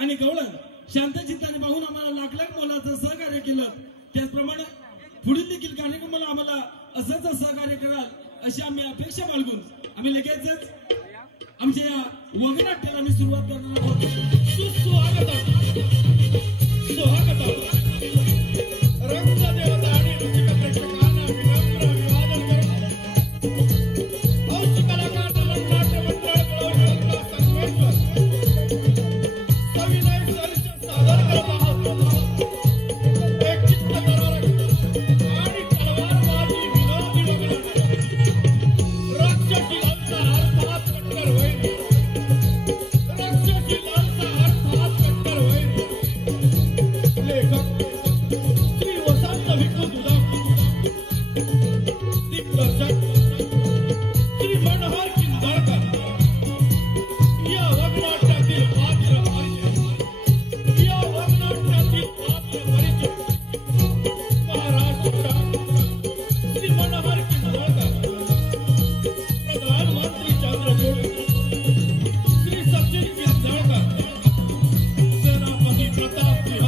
आणि गवळण शांतचित्ताने पाहून आम्हाला लाख लाख मोलाचं सहकार्य केलं, त्याचप्रमाणे पुढील देखील कार्यक्रमाला आम्हाला असंच सहकार्य कराल अशी आम्ही अपेक्षा बाळगून आम्ही लगेचच आमच्या या वगनाट्याला आम्ही सुरुवात करणार आहोत. सुस्वागत रंगदेवता आणि रसिक प्रेक्षकांना विनम्र अभिवादन करतो. हौस कलाकार नाट्य मंडळ कळवणूरचा संगमेश्वर सविनय सरित सादर करत आहोत. एक चित्त करार आणि तलवारबाजी विनोदी वगनाट राक्षसी लालसा अर्थात कट्टर वैरी, राक्षसी लालसा अर्थात कट्टर वैरी. लेखक श्री वसंत भिक्खू दुधाकर, दिग्दर्शक श्री मनोहर किंजळकर. या वगनाट्यातील पात्र परिचय, या वगनाट्यातील पात्र परिचय महाराष्ट्र श्री मनोहर किंजळकर, प्रधानमंत्री चंद्रचूड श्री सचिन किंजळकर, सेनापती प्रताप सिंह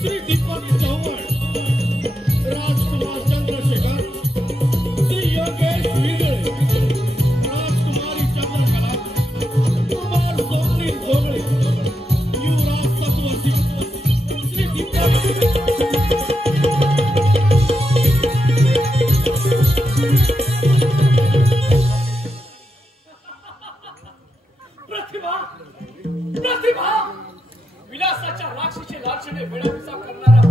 श्री दीपक चव्हाण, राजकुमार चंद्रशेखर श्री योगेश विगळे, राजकुमारी चंद्रकला, कुमार सोमनी जोगळे, युवराज सत्वसी श्री दीपक प्रतिभा प्रतिभा विलासाच्या राक्षीचे लाक्षणे वेळापिसा करणारा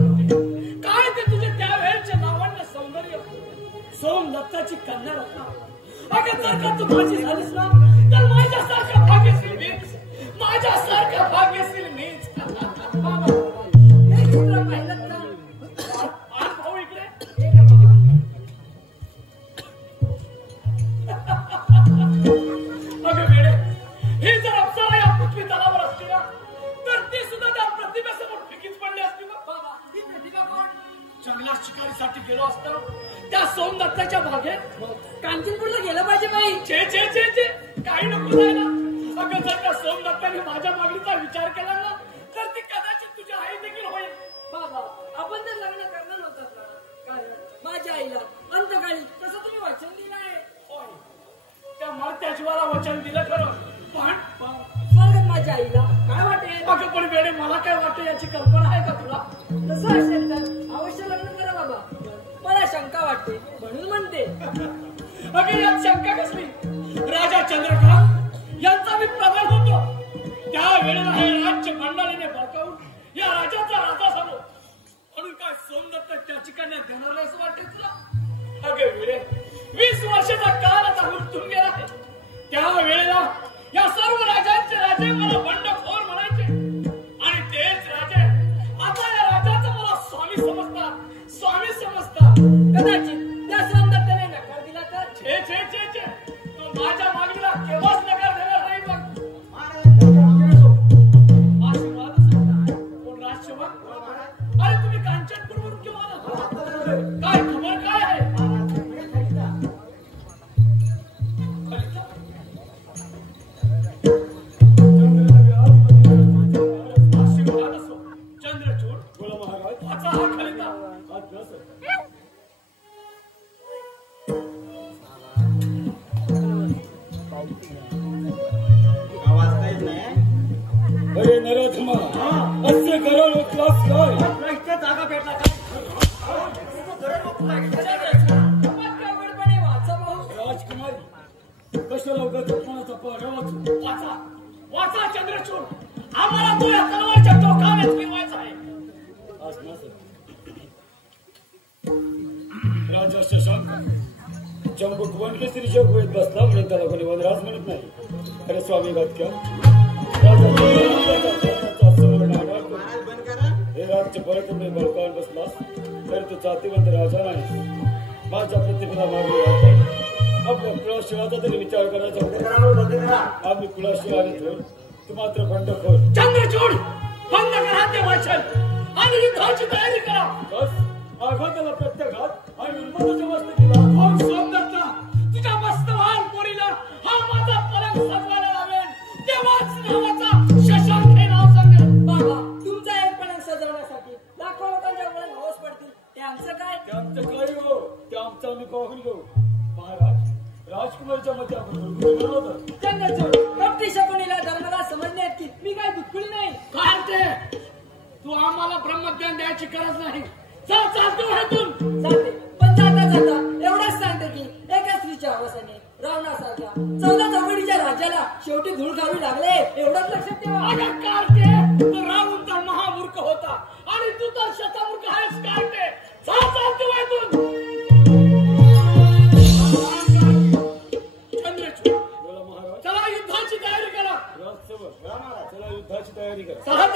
काय ते तुझे त्यावेळचे नावाने सौंदर्य. सोमदत्ताची कन्या रत्ना, अगं जर का तू माझी झालीस ना तर माझ्यासारखं भाग्यशील मीच, माझ्यासारखं भाग्यशील मीच. हे चित्र पाहिलं का भाऊ इकडे अगं वेडे, ही जर अप्सरा या पृथ्वी तलावर असते ना तर ती सुद्धा त्या प्रतिभेसमोर फिकीच पडली असती. बाबा ही प्रतिभा कोण? चांगल्या शिकारीसाठी गेलो असता त्या सोमदत्ताच्या बागेत कांचनपूरला गेलं पाहिजे बाई. चे चे चे चे काही नको जायला. अगं जर त्या सोमदत्ताने माझ्या मागणीचा विचार केला ना तर ती कदाचित तुझी आई देखील होईल. बाबा आपण तर लग्न करणार होतात ना, कारण माझ्या आईला अंतकाळी तसं तुम्ही वचन दिलं आहे. होय, त्या मरत्या जीवाला वचन दिलं खरं, पण स्वर्गात माझ्या आईला काय वाटेल? अगं पण वेळे मला काय वाटतं याची कल्पना आहे का तुला? तसं असेल तर अवश्य लग्न करा बाबा. मला शंका वाटते म्हणून म्हणते. अगं यात शंका कसली? राजा चंद्रकांत यांचा मी प्रबळ होतो त्या वेळेला हे राज्य मंडळीने भडकावून या राजाचा राजा झालो म्हणून काय सोमदत्त त्याची कन्या देणार नाही असं वाटते तुला? अगं वेळे 20 वर्षाचा काळ आता उलटून गेला आहे. त्या वेळेला या सर्व राजांचे राजे मला बंडखोर म्हणायचे आणि तेच राजे आता या राजाचा मला स्वामी समजतात, स्वामी समजतात. कदाचित त्या सोमदत्ताने नकार दिला तर छे छे छे छे तो माझ्या मागणीला केव्हाच नकार देणार नाही. मग आशीर्वाद कोण राजसेवक? अरे तुम्ही कांचनपूरवरून केव्हा आला? काय खबर काय आहे? वाचा चंद्रचूड, आम्हाला तो या तलवारच्या टोकानेच फिरवायचा आहे. राजा शशांक चंबुक वनकेसरीच्या गुहेत बसला म्हणून त्याला कोणी वनराज म्हणत नाही. अरे स्वामी वाक्य हे राज्य परत बळकावून बसलास तर तू जातीवंत राजा नाही. माझ्या प्रतिभेला मागणी आपल्या कुळाशिवाचा तरी विचार करायचा. आम्ही कुळाशिवाने ठेवून तू मात्र बंडखोर. चंद्रचूड बंद करा ते वाचन आणि युद्धाची तयारी करा. बस आघाताला प्रत्यघात आणि उन्मत्ताच्या वस्तूला सोमदत्ता तुझ्या मस्तवान पोरीला हा माझा पलंग सजवायला लावेल तेव्हाच नावाचा शशांक हे नाव बोललो महाराज राजकुमारीच्या मते आपण चंद्रचूड कपटी शकुनीला धर्माला समजण्यात की मी काय दुःखी नाही. कार्टे तू आम्हाला ब्रह्मज्ञान द्यायची गरज नाही. चल चालतो ह्यातून चालते पण जाता जाता एवढंच सांगते की एका स्त्रीच्या आवासाने रावणासारख्या 14 चौकडीच्या राज्याला शेवटी धूळ खावी लागले एवढंच लक्षात ठेवा. अगं कार्टे तो रावण तर महामूर्ख होता आणि तू तर शतमूर्ख आहेस. कार्टे चल चालतो ह्यातून. बोला महाराज. चला युद्धाची तयारी करा. राजसेवक चला युद्धाची तयारी करा. साहब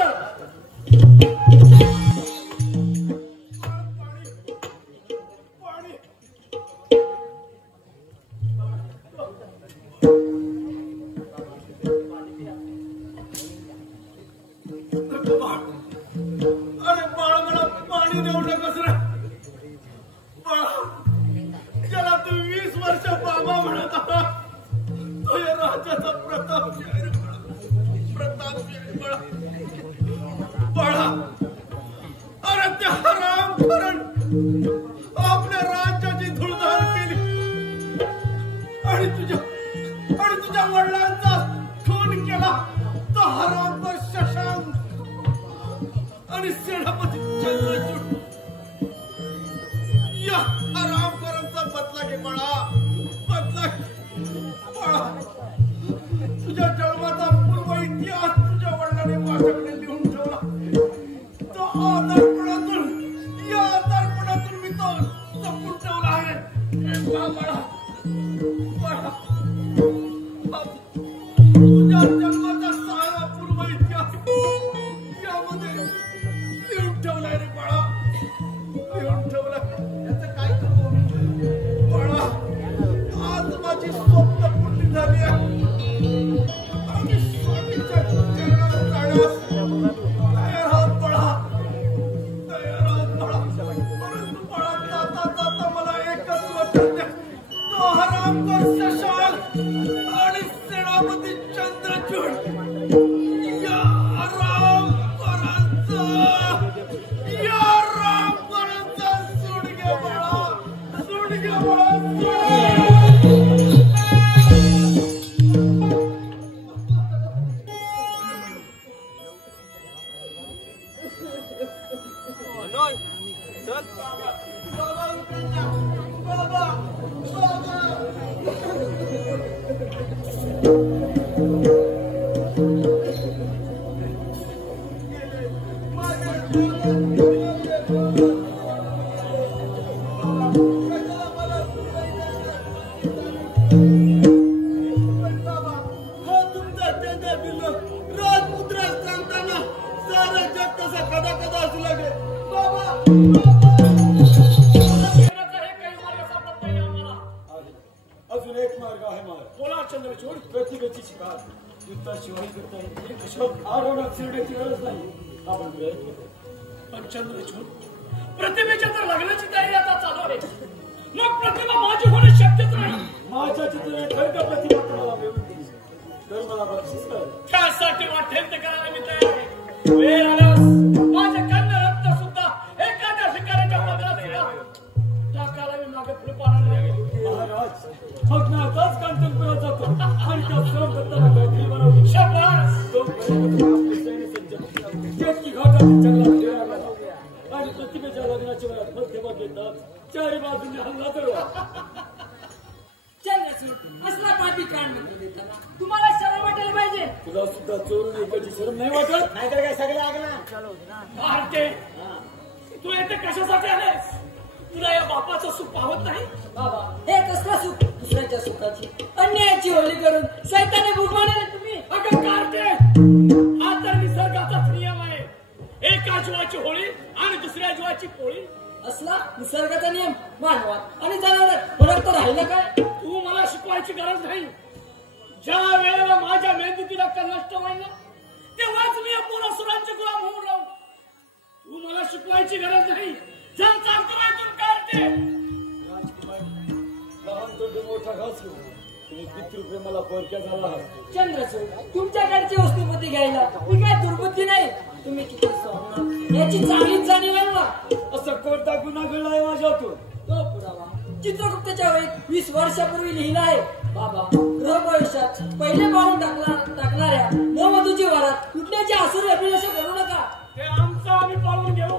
अरे बाळा मला पाणी देऊ नकोस रे बाळा. ज्याला तू 20 वर्ष बाबा म्हणत होता तो या राज्याचा प्रतापशाही रे बाळा. प्रतापशाही बाळा. बाळा अरे त्या हरामखोरानं आपल्या राज्याची धुळधाळ केली आणि तुझ्या वडिलांचा खून केला. तो हरामखोर शशांक आणि सेनापती चंद्रचूड या हरामखोरांचा बदला घे बाळा. बदला घे बाळा. तुझ्या जन्माचा पूर्व इतिहास तुझ्या वडिलांनी माझ्याकडे लिहून ठेवला. तो आदरपणातून मी तो जपून ठेवला आहे. बाळा बाळा तुझ्या जन्माचा सारा पूर्व इतिहास यामध्ये लिहून ठेवलाय रे बाळा. लिहून ठेवलाय. याचं काय करू बाळा. आज माझी स्वप्न पूर्ण झाली आहे. आणि स्वामीच्या चरणात जाण्यास तयार आहोत बाळा. तयार आहोत बाळा. परंतु बाळा जाता जाता मला एकच वाटत तो हरामखोर शशांक आणि सेनापती चंद्रचूड या रामपरांचा सूड घे बाळा. सूड घे बाळा. अजून एक मार्ग आहे महाराज. बोला चंद्रचूड. प्रतिभेची शिकार युद्धाशिवाय करता येईल. शब्द आरवणात शिरण्याची गरज नाही. आपण प्रयत्न करू. पण चंद्रचूड प्रतिभेच्या तर लग्नाची तयारी आता चालू आहे. मग प्रतिभा माझी होणे शक्यच नाही. माझ्या चित्र खरं प्रतिभा तुम्हाला मिळून दिली तर मला बक्षीस कर. त्यासाठी वाटेल ते करायला मी तयार आहे. वेळ आल्यास माझे कन्या रत्न सुद्धा एखाद्या शिकाऱ्याच्या पदरात टाकायला मी मागे पुढे पाहणार नाही. महाराज मग ना आताच कांचनपुरात जातो आणि त्या सर्वदत्ताला गाठी बनवली. शाबास. तोपर्यंत आपले सैन्य संच जेतकी घाटातील जंगलात फिरायला लावा आणि प्रतिभेच्या लग्नाच्या वेळात मध्यभागी येतात चारी बाजूने हल्ला चढवा. चंद्रचूड असला पापी कांड म्हणतो देताना तुम्हाला शरम वाटायला पाहिजे. तुला सुद्धा चोरून एकाची शरम नाही वाटत. नाहीतर काय सगळे आगला. भारते तू येथे कशासाठी आलेस? तुला या बापाचं सुख पाहत नाही? बाबा हे कसलं सुख दुसऱ्याच्या सुखाची अन्यायाची होळी करून सैताने बुडवणारे तुम्ही. अगं कार्टे हा तर निसर्गाचाच नियम आहे. एका जीवाची होळी आणि दुसऱ्या जीवाची पोळी. असला निसर्गाचा नियम मानवात आणि जनावरात फरक तर राहिला काय? तू मला शिकवायची गरज नाही. ज्या वेळेला माझ्या मेंदूतील अक्कल नष्ट होईल ना तेव्हाच मी अपुरासुरांचे गुलाम होऊन राहू. तू मला शिकवायची गरज नाही. जण चालतो इथून काढते. राजकुमारी लहान तोंड मोठा घासलो. तुम्ही पितृप्रेमाला परक्या झाला आहात. चंद्रचूड तुमच्याकडची वस्तुपती घ्यायला मी काय दुर्बुद्धी नाही. तुम्ही किती सोडणार याची चांगलीच जाणीव आहे मला. असं कोणता गुन्हा घडलाय माझ्यातून? तो पुरावा जी चित्रगुप्तच्या वयात 20 वर्षापूर्वी लिहिलं आहे. बाबा, ग्रहप्रवेशात पहिले पाऊल टाकणाऱ्या नववधूची वरात कुठल्याची आसुरी अभिलाषा करू नका. ते आमचं आम्ही पाळून घेऊ.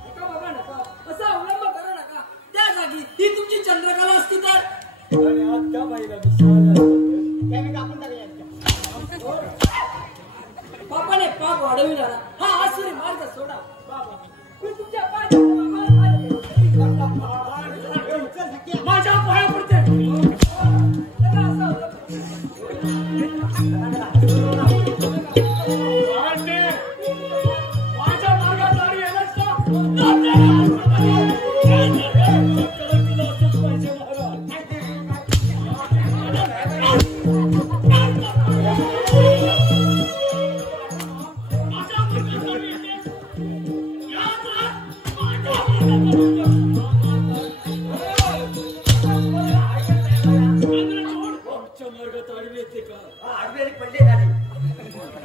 नका बाबा, नका असा अवलंब करू नका. त्या जागी ही तुमची चंद्रकला असती तर. आणि आज त्या बाईला मी शिवाय बापाने पाप वाढविला हा आसुरी मार्ग सोडा. बाबा, मी तुमच्या माझ्या पाया पडते. माझ्या मार्गात गाडी येणार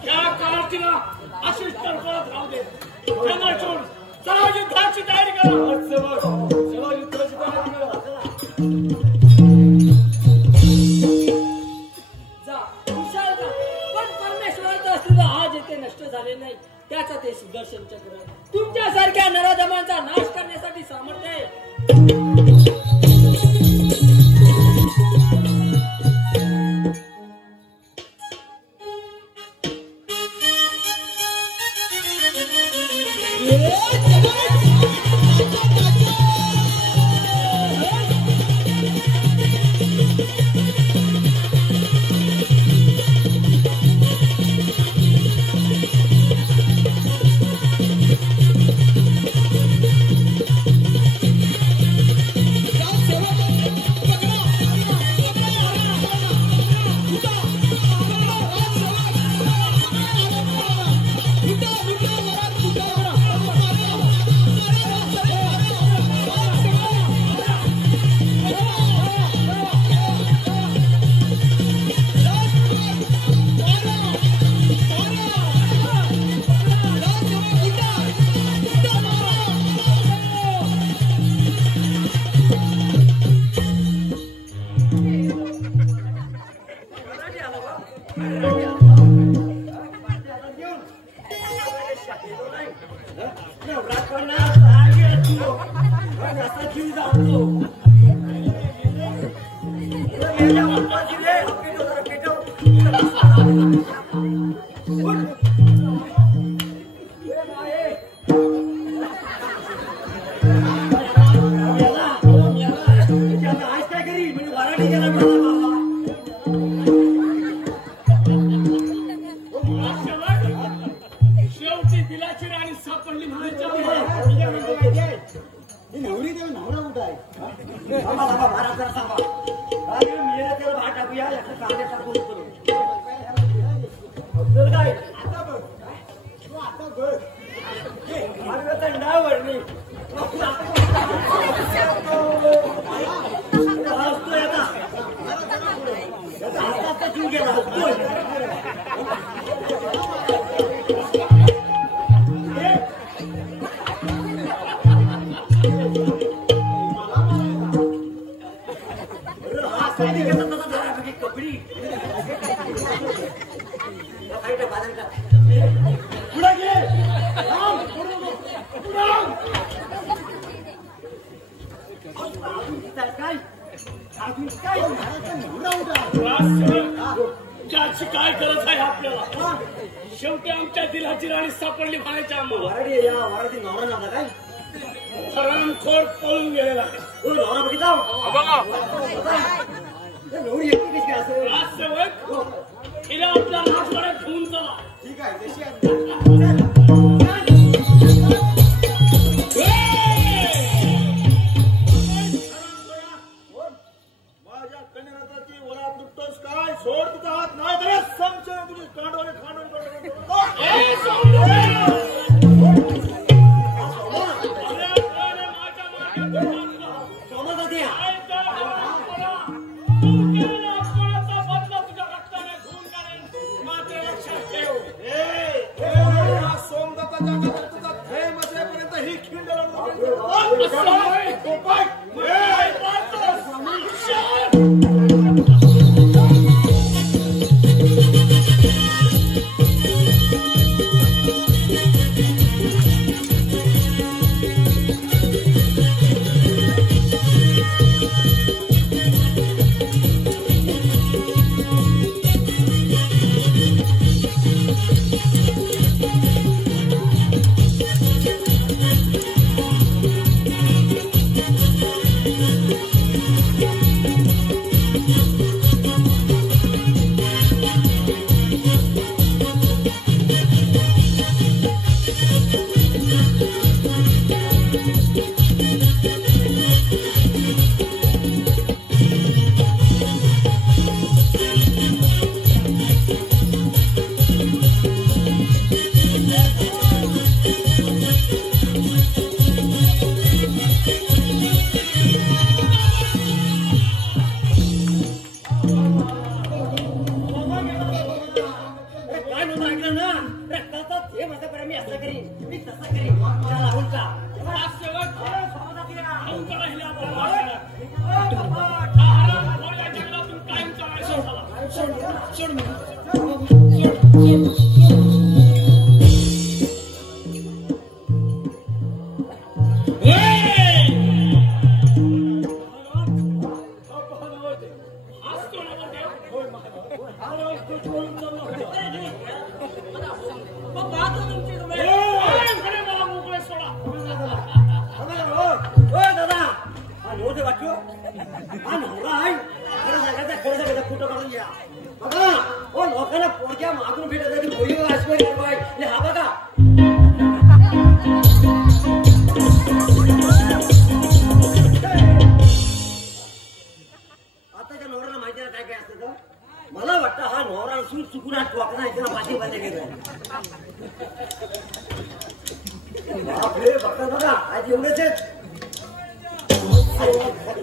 या कार्तिला अशीच तडफडत राहू दे. त्यांना सोड. चला युद्धाची तयारी करा. चला युद्धाची तयारी करा. जा विशाल जा. पण परमेश्वराचा अस्तित्व आज येथे नष्ट झाले नाही. त्याचा ते सुदर्शन चक्र तुमच्यासारख्या नराधमांचा नाश करण्यासाठी सामर्थ्य आहे. शेवटी दिलाची राणी सापडली म्हणायच्या. त्याची काय गरज आहे आपल्याला? शेवटी आमच्या दिलाची राणी सापडली म्हणायच्या. हरामखोर पळून गेलेला आहे. तिला आपल्या नाचकडे घेऊन चला. ठीक आहे. माझ्या कन्याची वरात लुटतोस काय? सोड तुझा हात नाही तर संशय तुझी कांडवाने खांडून सोमदत्ताच्या तुझा थेंब असेपर्यंत ही खिंड त्याला पाठी पाठी घेत बापरे बघा बघा आज एवढेच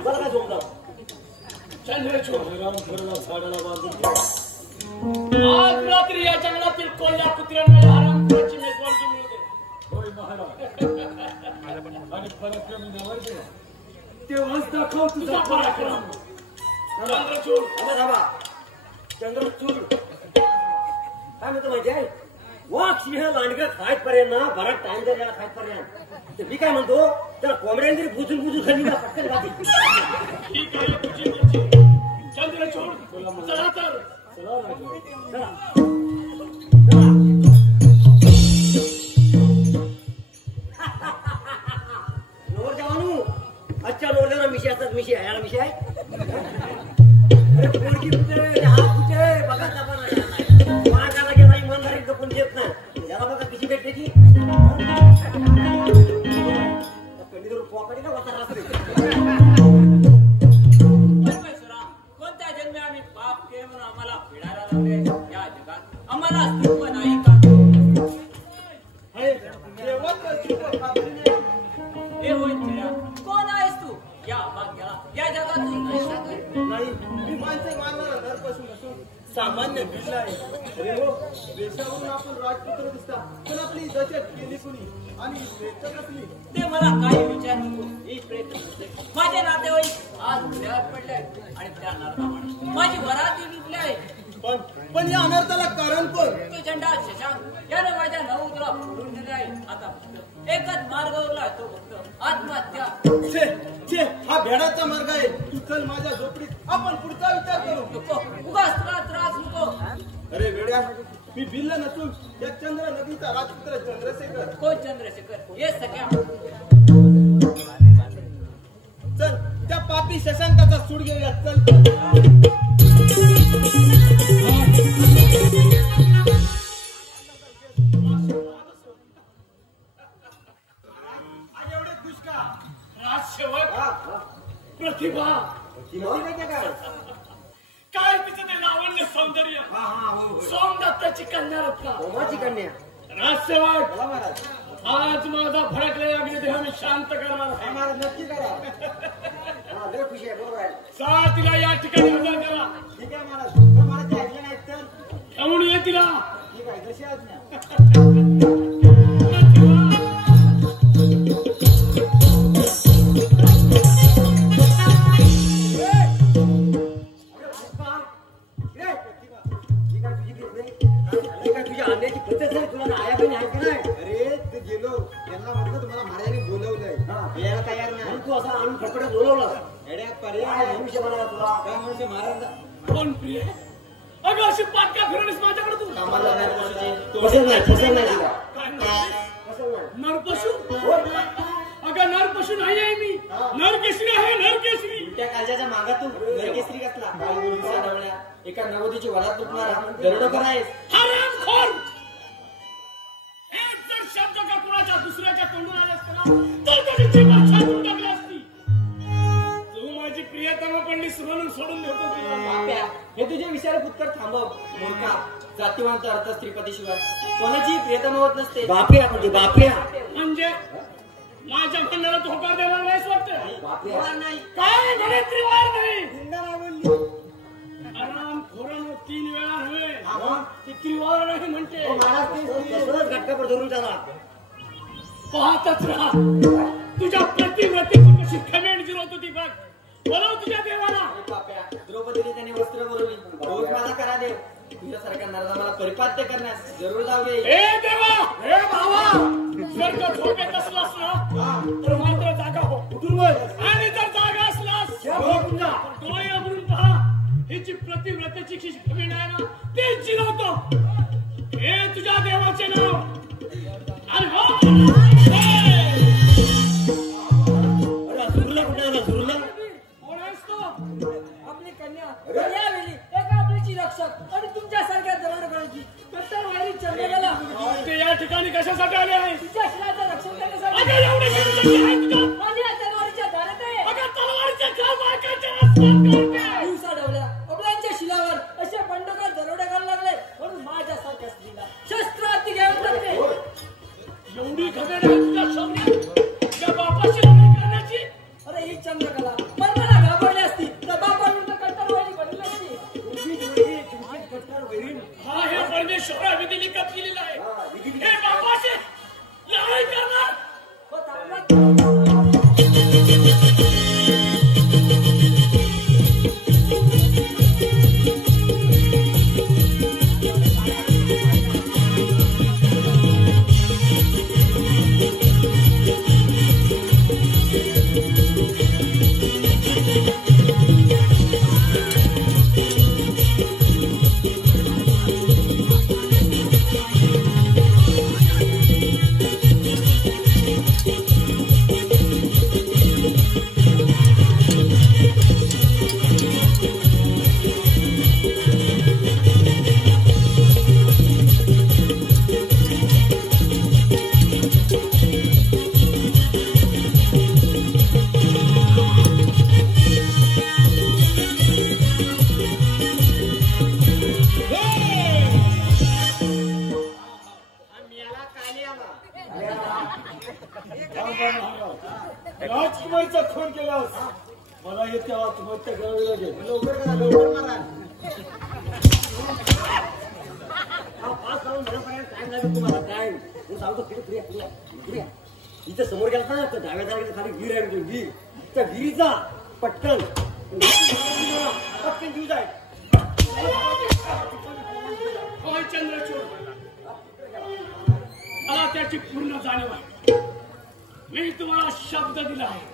बरं का झोपला राम घरला झाडाला बांधून आज रात्री या जंगलातील कोल्हा कुत्र्यांना आराम करायची मेजवानगी मिळते. होय महाराज आणि पराक्रमी नवर तेव्हाच दाखव तुझा पराक्रम. चंद्रचूड चंद्रचूड काय म्हणतो माहिती आहे वाघ सिंह लांडगं खायत पर्यंत ना बराच टाइम जर याला खायत पर्यंत मी काय म्हणतो त्याला कोंबड्याने तरी बुजून बुजून खाली ना पटकन खाते. ठीक आहे तुझी तुझी चंद्रचूड चला तर चला राजा चला नवर जवानू अच्छा नवर जवान मिशी असतात मिशी आहे याला मिशी आहे अरे पोरगी कुठे हात कुठे बघा आपण मागायला गेला इमानदारी जपून देत नाही याला बघा कशी भेटते की पंडित पॉकडे ना वाचा राहते परमेश्वरा कोणत्या जन्मी आम्ही पाप केले म्हणून आम्हाला फिरायला लावले या जगात आम्हाला अस्तित्व नाही का हे होय चिऱ्या कोण आहेस तू या भाग्याला या जगातून नाही मी माणसे मारणारा नरपासून असून सामान्य भिल्ल आहे. अरे हो देशावरून आपण राजपुत्र दिसता पण आपली दशक गेली कुणी आणि श्रेष्ठ कसली ते मला काही विचार नको ही प्रेत होते माझे नातेवाईक आज पुण्यावर पडले आणि त्या नरकामाने माझी वराती लुटली आहे. पण या अनर्थाला कारण कोण तो चंडा शशांक याने माझ्या नवुद्रा फोडून दिले आहे. आता फक्त एकच मार्ग उरला तो फक्त आत्महत्या. छे छे हा भेडाचा मार्ग आहे. तू चल माझ्या झोपडीत आपण पुढचा विचार करू. नको उगाच तुला त्रास नको. अरे वेड्या मी भिल्ल नसून या चंद्र नदीचा राजपुत्र चंद्रशेखर. कोण चंद्रशेखर ये सगळ्या चल त्या पापी शशांकाचा सूड घेऊया चल. राजसेवक प्रतिभा काय तिचं ते लावण्य सौंदर्य सोमदत्ताची कन्या रत्ना कोणाची कन्या राजसेवक बोला महाराज आज माझा भडकले अग्निदेह मी शांत करणार आहे. महाराज नक्की करा हा लय खुशी आहे बरोबर आहे सा तिला या ठिकाणी हजर करा. ठीक आहे महाराज पण मला ते ऐकलं नाही तर घेऊन ये तिला. ठीक आहे जशी आज्ञा. अरे ते गेलो त्यांना म्हटलं तुम्हाला महाराजांनी बोलवलंय यायला तयार नाही. तू असा आणून फकडे बोलवलं येड्यात पर्याय नाही. मनुष्य म्हणाला तुला काय म्हणजे महाराज कोण प्रिय अगं अशी पाटक्या फिरवलीस माझ्याकडे तू. कामाला पसंत नाही तुला काय म्हणतेस? पसंत नाही नरपशु अगं नरपशु नाही आहे मी नरकेसरी आहे नरकेसरी. त्या काळजाच्या मागातून नरकेसरी कसला एका नवोदीची वरात लुटणारा दरोडेखोर आहेस. हरामखोर. एक जर शब्द का कुणाच्या दुसऱ्याच्या तोंडून आला असता तर त्याची जीभ छाटून टाकली असती. तू माझी प्रियतमा पडलीस म्हणून सोडून देतो तुला. बाप्या हे तुझे विचार पुत्तर थांबव मूर्खा जातीवंत अर्थ स्त्रीपतीशिवाय कोणाची प्रियतम होत नसते. बाप्या म्हणजे बाप्या म्हणजे माझ्या म्हणण्याला तू होकार देणार नाहीस वाटतं. बाप्या नाही काय म्हणे त्रिवार नाही आराम खोरानो 3 वेळा नव्हे ती त्रिवार नाही म्हणते. महाराज ते तसंच घटकापर धरून त्याला पाहतच राहा तुझ्या प्रतिव्रतेची कशी खमेंड जिरवत होती बघ. बोलव तुझ्या देवाला. बाप्या द्रौपदीने त्याने वस्त्र भरवली बहुत माझा करा देव तुझ्यासारख्या नरदा मला परिपाद्य करण्यास जरूर जावे. हे देवा हे भावा जर का झोपेत असलास ना तर मात्र जागा हो आणि जर जागा असलास डोळे उघडून पहा. हिची प्रतिव्रतेची कशी खमेंड आहे ना ते जिरवतो. हे तुझ्या देवाचे नाव आणि हो कोण आहेस तो? आपली कन्या यावेळी एका आपलीची रक्षक आणि तुमच्यासारख्या दरोडेखोरांची कट्टर वायरी चंद्रगेला ते या ठिकाणी कशासाठी आले आहे? तिच्या शिलाचं रक्षण करण्यासाठी अगं एवढी शक्ती आहे तुझ्यात? माझ्या तलवारीच्या दारात आहे. अगं तलवारीच्या खांबाकाच्या आसपास करते. दिवसा डवल्या आपल्याच्या शिलावर असे बंडखोर दरोडे करायला लागले म्हणून माझ्यासारख्या विरोध केलेला आहे हे बापाशी लढाई करणार राजकुमारीचा खून केलास मला येथे आत्महत्या करावी लागेल लवकर करा लवकर मारा पास जाऊन म्हणपर्यंत टाइम लागेल तुम्हाला टाइम मी सांगतो फिर इथं समोर गेला ना तर डाव्या जागेत खाली विहीर आहे म्हणजे विहीर त्या विहिरीचा पटकन पटकन जीव जाय होय चंद्रचूड मला त्याची पूर्ण जाणीव आहे मी तुम्हाला शब्द दिला आहे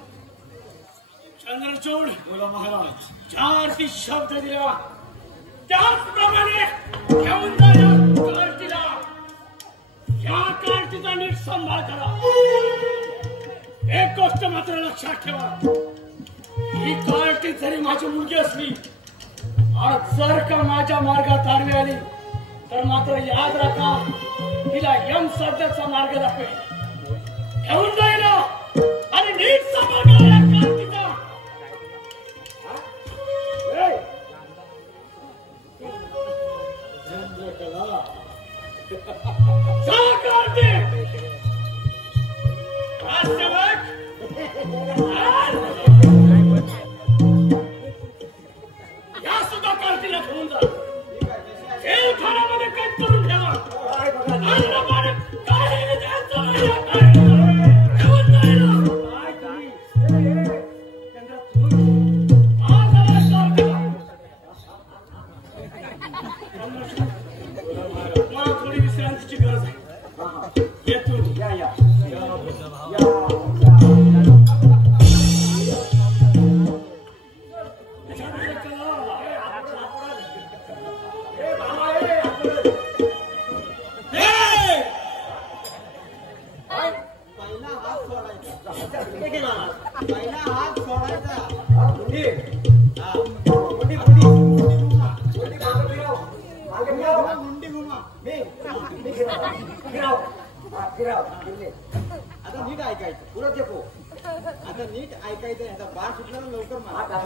चंद्रचूड बोला महाराज ज्या ती शब्द दिला त्याचप्रमाणे घेऊन जाणार कार्तीला या कार्तीचा नीट सांभाळ करा एक गोष्ट मात्र लक्षात ठेवा ही कार्ती जरी माझी मुलगी असली आणि जर का माझ्या मार्गात आडवी आली तर मात्र याद राखा तिला यम सर्जाचा मार्ग दाखवेल घेऊन जाईल आणि नीट सांभाळ करा या कार्तीचा चंद्रकला जा कार्ती या सुद्धा कार्तीला घेऊन जा हे ठाण्यामध्ये कैद करून ठेवा आणि काही द्यायचं नाही या कार्तीला. घेऊन जाईल मला थोडी विश्रांतीची गरज आहे येतो या पहिला हात सोडायचा मुंडी घुमा आता नीट ऐकायचं पुरत येतो आता नीट ऐकायचं ह्याचा बार सुटला ना लवकर मारा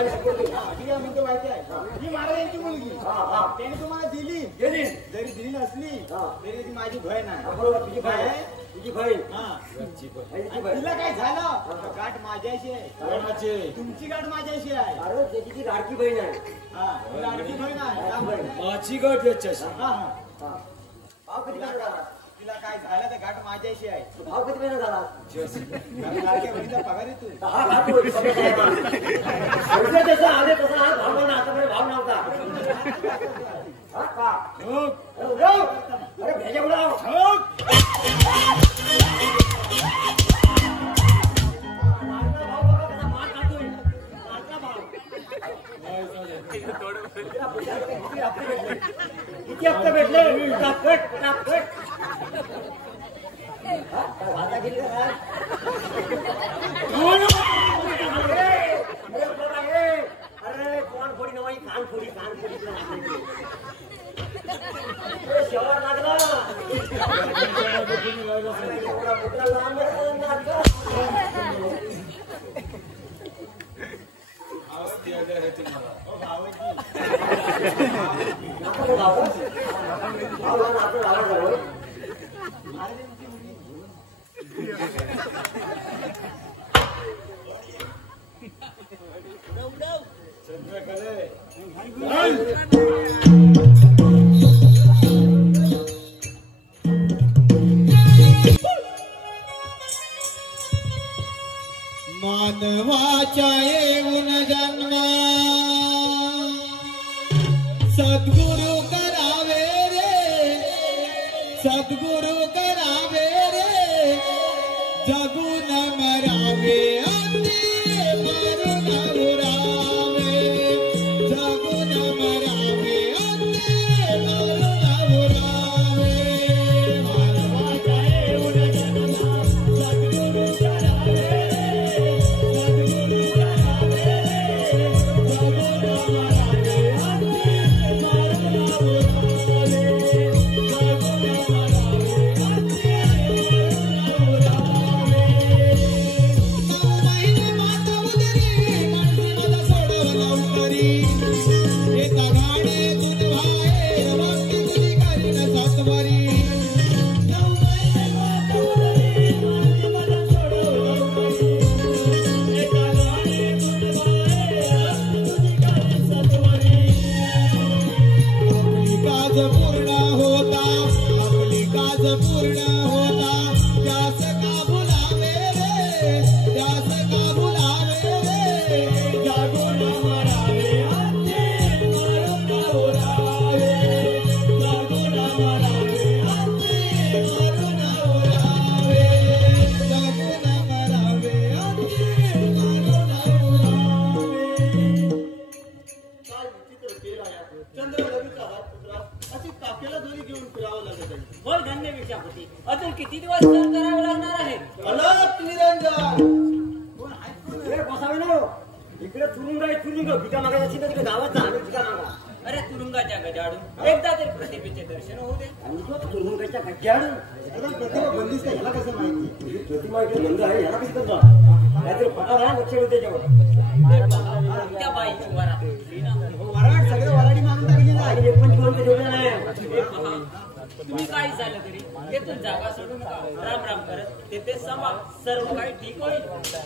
म्हणतो माहिती आहे ही महाराजांची मुलगी त्याने तुम्हाला दिली जरी दिली नसली तरी ती माझी बहीण आहे बरोबर तुझी बहीण काय? तुझी बहीण हा तुझी आणि बहीण तिला काय झालं तर गाठ माझ्याशी आहे कोणाचे तुमची गाठ माझ्याशी आहे अरे त्याची ती लाडकी बहीण आहे हा ही लाडकी बहीण आहे त्या बहीण. माझी गाठ याच्याशी हा हा हा. भाव किती महिना झाला तिला काय झालं तर गाठ माझ्याशी आहे तो भाव किती महिना झाला कारण लाडक्या बहिणीचा पगार येतो हा भाव होईल. जसा आले तसा हा भाव नव्हता आतापर्यंत भाव नव्हता हा का अरे भेजा उडाव किती हप्ते भेटले टाकट आता गेली का अरे कोण फोडी नवाई कान फोडी शेवार लागला एवढा मोठा लहान मानवाच्या येऊन जन्म सद्गुरु करावे रे, सद्गुरु करावे रे, जगून मरावे अंते मरून उरावे, जगून मरावे अंते मरून उरावे. मानवाच्या येऊन जन्म सद्गुरु करावे रे, सद्गुरु करावे रे, जगून मरावे अंते मरून उरावे, जगून मरावे अंते मरून उरावे. महिने माता उदरी माणसी मला सोडवला उपरी, एका गाडीतून बाहेर वाटते तुझी करीन सातवारी. नऊ महिने माता उदरी माणसी मला सोडवला उपरी, एका गाडीतून बाहेर वाटते तुझी करीन सातवारी. आपली काज पूर्ण होता, आपली काज पूर्ण होता, त्यास का भुलावे रे, त्यास का भुलावे रे, जागून मरावे अंते मरून उरावे, जागून मरावे अंते मरून उरावे, जागून मरावे अंते मरून उरावे. काय विचित्र केला या चंद्रनगरीचा हात पुत्रा अशी काकेला दोरी घेऊन फिरावं लागत आहे. बोल धन्य विचारपती, अजून किती दिवस सहन करावे लागणार आहे? अलर्ट निरंजन कोण आहेत कोण? हे बसावे ना इकडे तुरुंग आहे तुरुंग भिका मागायची असेल तर तिकडे गावात जा आणि भिका मागा. अरे तुरुंगाच्या गजाडून एकदा तरी प्रतिभेचे दर्शन होऊ दे. आणि तो तुरुंगाच्या गड्ड्याड आता प्रतिभा बंदिस्त आहे, ह्याला कसं माहिती? प्रतिमा इकडे बंद आहे ह्याला कशी करता काहीतरी फटा राहा लक्ष ठेव त्याच्यावर. त्या बाईची वरात उठली ना. वराड सगळे वराडी मारून टाकली ना. आणि एक पण जीवन ते जेवढे नाही हे पहा, तुम्ही काही झालं तरी येथून जागा सोडू नका. राम राम करत तेथे समा सर्व काही ठीक होईल.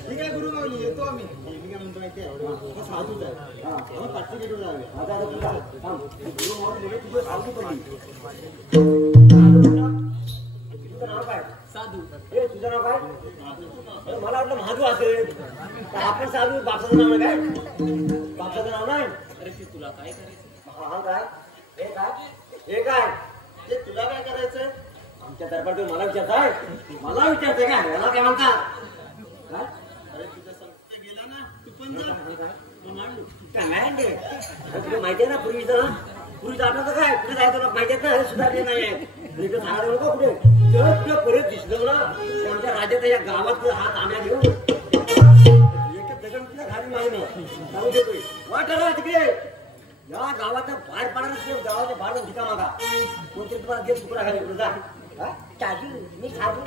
ठीक आहे गुरु माऊली, येतो आम्ही. मी काय म्हणतो माहिती आहे, तो साधूच आहे. आम्ही पाचशे गेलो जावे. आता आता तुला थांब गुरु माऊली बोलले तुझं साधू पडली. तुझं नाव काय? साधू ए तुझं नाव काय? अरे मला वाटलं महादू असेल तर आपण साधू. बापसाचं नाव नाही काय? बापसाचं नाव नाही. अरे ते तुला काय करायचं? हा काय हे काय हे काय ते तुला काय करायचंय? आमच्या दरबार मला विचारताय मला विचारते काय याला काय म्हणतात? काय? अरे तुझ्या संस्थे गेला ना, तू पण जा. कमांड तुला माहिती आहे ना पूर्वीचं ना पूर्वीचं आपलं काय कुठे जायचं ना माहिती आहे ना हे सुधारले नाही इकडे सांगायला नको कुठे जर तुला परत दिसलं ना तर आमच्या राज्यात या गावात हा तांब्या घेऊन एक दगड तुला घालून मागणं सांगू देतोय वाटलं तिकडे या गावात बाहेर पडणार गावाच्या बाहेर भिका मागा कोणतरी तुम्हाला देत तुकडा घाली इकडे जा. चाजू मी साधू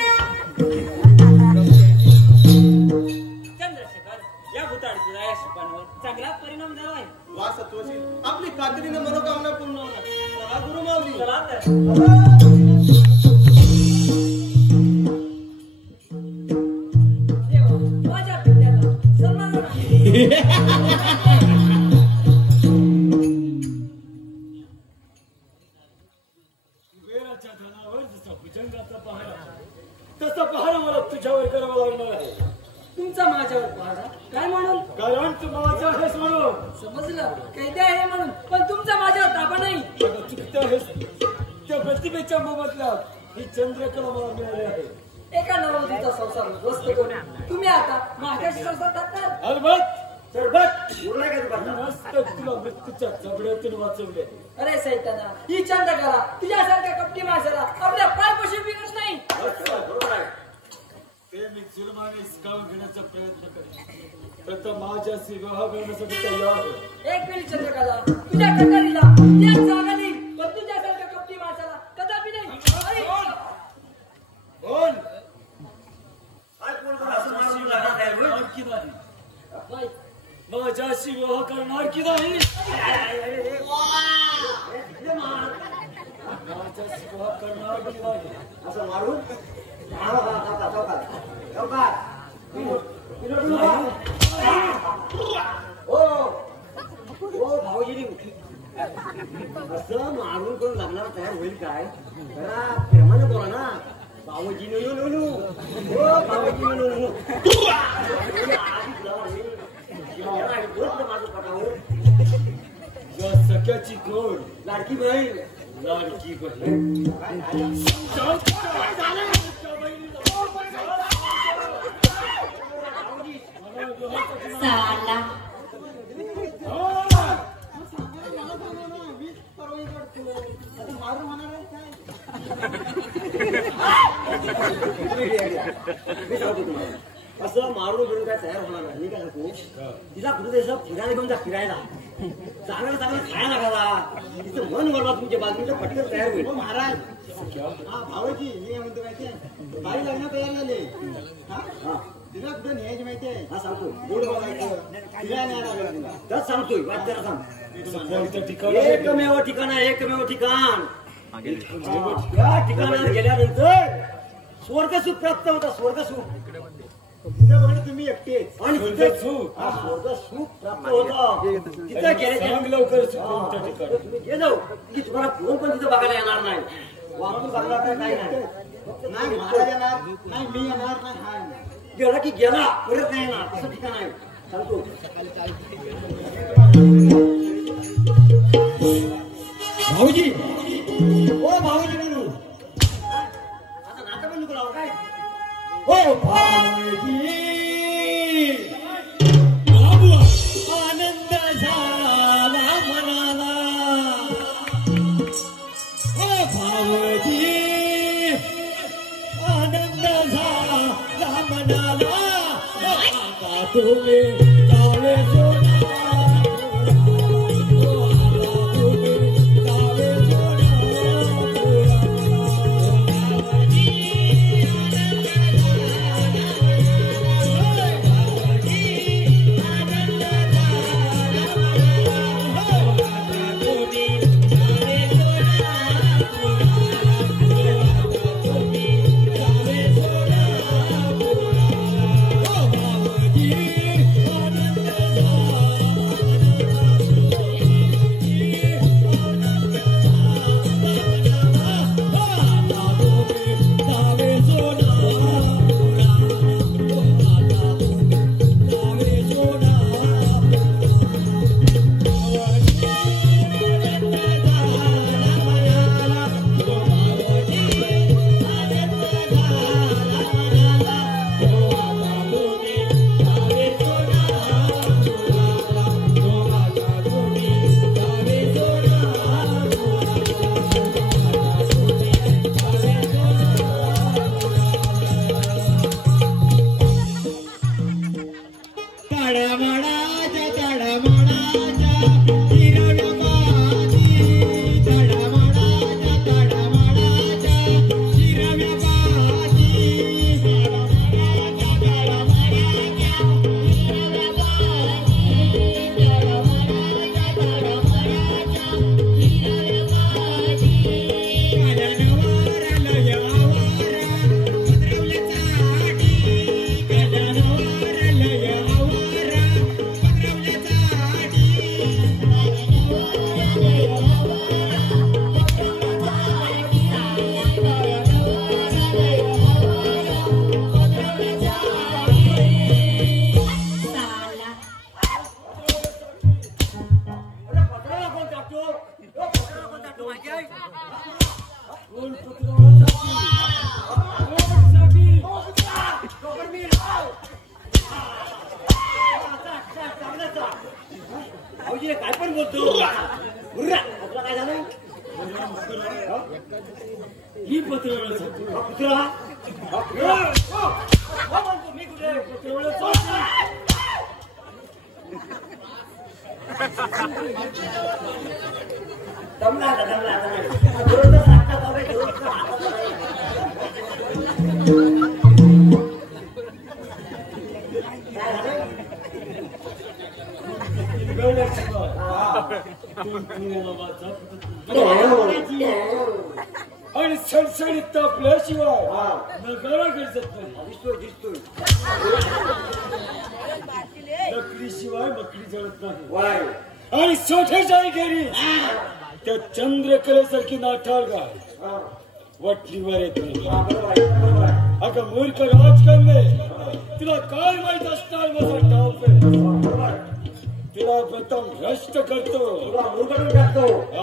चंद्रशेखर, या भूताळीच्या या शिपांवर चांगला परिणाम झालाय. वा सत्वशील, आपली खात्रीनं मनोकामना पूर्ण होणार. चला गुरु माऊली. चला तर. देवा, माझ्या पित्याला सन्मान कुबेराच्या धनावर जसा भुजंगाचा पहारा तसा पहारा मला तुझ्यावर करावा लागणार आहे. तुमचा माझ्यावर पहारा काय म्हणून? कारण तू माझा आहेस म्हणून. समजलं, कैद्या आहे म्हणून. पण तुमचा माझ्यावर ताबा नाही. आता चुकता आहेस त्या प्रतिभेच्या मोबदल्यात ही चंद्रकला मला मिळाली आहे. एका नववधूचा संसार उद्ध्वस्त करून तुम्ही आता माझ्याशी संसार टाकणार? अलबत सरबत उरला काय तू मस्त तुला मृत्यूच्या जबड्यातून वाचवले. अरे सैताना, ही चंद्रकला तुझ्यासारख्या कपटी माणसाला आपल्या पायपाशी बिघडत नाही. बरोबर आहे. ते मी जुलमाने हिसकावून घेण्याचा प्रयत्न करेन. प्रथम माझ्याशी विवाह करण्यासाठी तयार हो. एक वेळी चंद्रकला तुझ्या कटारीला त्याच जागा देईल, पण तुझ्यासारख्या कपटी माणसाला कदापि नाही. अरे, बोल काय कोण कोण असं मारून लागणार आहे होय? की नाही बाई, माझ्याशी विवाह करणार की नाही? माझ्याशी विवाह करणार की नाही? असं मारून हो असं मारून करून लग्नाला तयार होईल काय जरा प्रेमाने बोला ना बाबाजी नो हो बाबाजी नो माझं पटावर सख्याची कोण लाडकी बहीण लाडकी बहीण साला असं मारून घेऊन काय तयार होणार नाही. मी काय सांगतो तिला कुठे देश फिरायला घेऊन जा फिरायला चांगलं चांगलं खायला घाला तिचं मन वळवा तुमच्या बाजूचं पटकन तयार होईल. महाराज हा भावाची मी म्हणतो माहितीये बाई लग्न तयार झाले हा तिला कुठं न्यायची माहितीये हा सांगतो गोड बोलायचं फिरायला न्यायला लागलं तिला तर सांगतोय वाद्याला सांग कोणतं ठिकाण एकमेव ठिकाण आहे एकमेव ठिकाण या ठिकाणावर गेल्यानंतर स्वर्गसुख प्राप्त होता स्वर्गसुख तिथं बघा तुम्ही एकटेच आणि स्वर्गसुख? स्वर्गसुख प्राप्त होतं तिथं गेल्याच्या सांग लवकर कोणत्या ठिकाणी तुम्ही गेलो की तुम्हाला कोण पण तिथं बघायला येणार नाही वापरून बघणार तर काही नाही नाही महाराज येणार नाही मी येणार नाही हा येणार. गेला की गेला परत नाही येणार असं ठिकाण आहे सांगतो भाऊजी ओ भाऊजी म्हणून आता नातं पण नको लावू काय ओ भाऊजी आनंद झाला मनाला ओ भाऊजी आनंद झाला मनाला आता तुम्ही जावे सोना काय पण बोलतो काय झालं ही पत्रव्याला मी कुठे दमला आणि सणसणीत तापल्याशिवाय नगारा गरजत नाही. दिसतोय लकडी शिवाय मकडी जळत नाही. वाय आणि सोठेशाही केली त्या चंद्रकलेसारखी नाठाळ गाय वटलीवर येत नाही. अगं मूर्ख राजकन्ये, तुला काय माहित असणार माझा डाव? तुला प्रथम भ्रष्ट करतो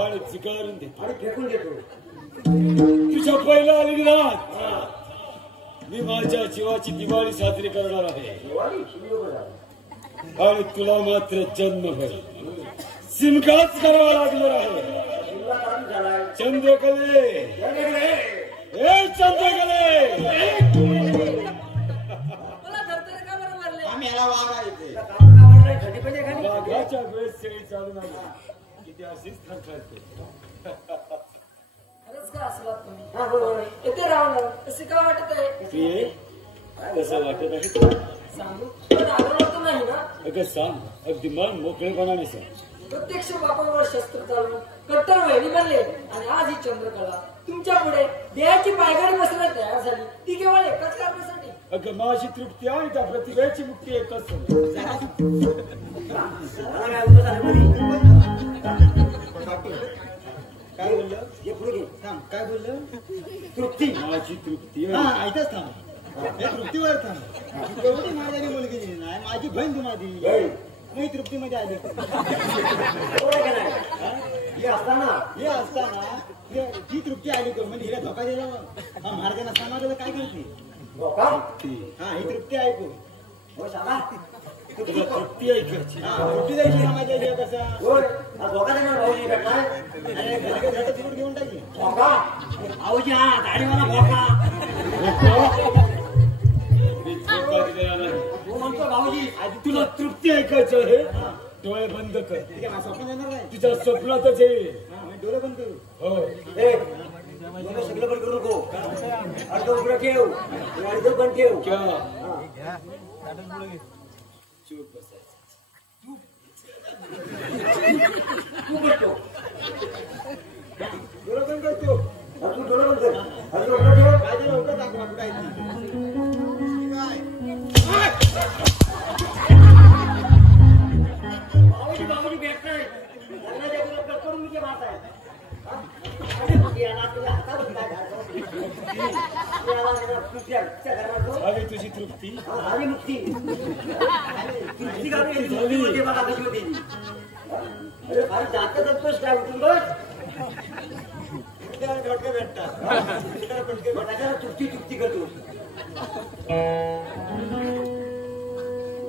आणि चिकारून देतो आणि फेकून देतो. तुझ्या पहिला आलेली रात मी माझ्या जीवाची दिवाळी साजरी करणार आहे आणि तुला मात्र जन्मभर सिमकाच करावा लागणार आहे. चंद्रकले, हे चंद्रकले, मला धरतरे का बरं मारले? आम्ही याला वागा येते. वाघाच्या वेळेस शेळी चालून आली किती अशीच थरथरते. खरंच का असलात तुम्ही? येथे राहणार तसे का वाटत आहे? प्रिये, कसं वाटत आहे तुला? सांगू पण आग्रह नाही ना. अगं सांग, अगदी मन मोकळेपणाने सांग. प्रत्यक्ष बापावर शस्त्र चालून कट्टर वैरी बनले आणि आज ही चंद्रकला तुमच्या पुढे देहाची पायघडी बसण्यास तयार झाली. ती केवळ एकाच कारणासाठी. अगं माझी तृप्ती आणि त्या प्रतिभेची मुक्ती एकच काय बोललं? हे पुढे घे. थांब, काय बोललं? तृप्ती. माझी तृप्ती हा, ऐकच थांब. हे तृप्तीवर थांब. एवढी माझ्याने मुलगी दिली नाही, माझी बहीण तू माझी मी तृप्तीमध्ये आली. हे असताना हे असताना ही तृप्ती आली तो म्हणजे हिला धोका दिला. महाराजांना सांगा काय करते. हा, ही तृप्ती ऐकू. हो सांगा. तुला तृप्ती ऐकायची. हा, तृप्ती द्यायची ना माझ्या इथे कसा. होय धोका देणार भाऊजी भेटलाय. अरे घरी घरी तिकडे घेऊन टाकी. धोका भाऊजी हा गाडीवाला धोका. मी धोका दिलेला नाही. तो म्हणतो भाऊजी आधी तुला तृप्ती ऐकायचं आहे. डोळे बंद कर. ठीक आहे, मला स्वप्न देणार काय. तुझ्या स्वप्नातच येईल. हा, मी डोळे बंद करू. हो, ए डोळे सगळं पण करू नको. अर्ध उघडं ठेव, अर्ध पण ठेव. क्या हा. चूप बसायचं. तू बसतो. डोळे बंद करतो. तू डोळे बंद कर. अर्ध उघडं ठेव. काय झालं उघडं दाखवा कुठं आहे ती. भाऊजी भाऊजी भेट नाही. लग्नाच्या वेळेला कट करून मी ते मारत आहे. हा? अरे याला तुझ्या हातावर काय घालतो? याला तुझ्या घरात झाली तुझी तृप्ती. झाली मुक्ती. तृप्ती घालून येते. तृप्ती होते बघा कशी होते ती. अरे फार जास्त जातोस काय उठून बस. त्याला घटके भेटतात. त्याला पटके मग त्याच्याला तृप्ती करतो.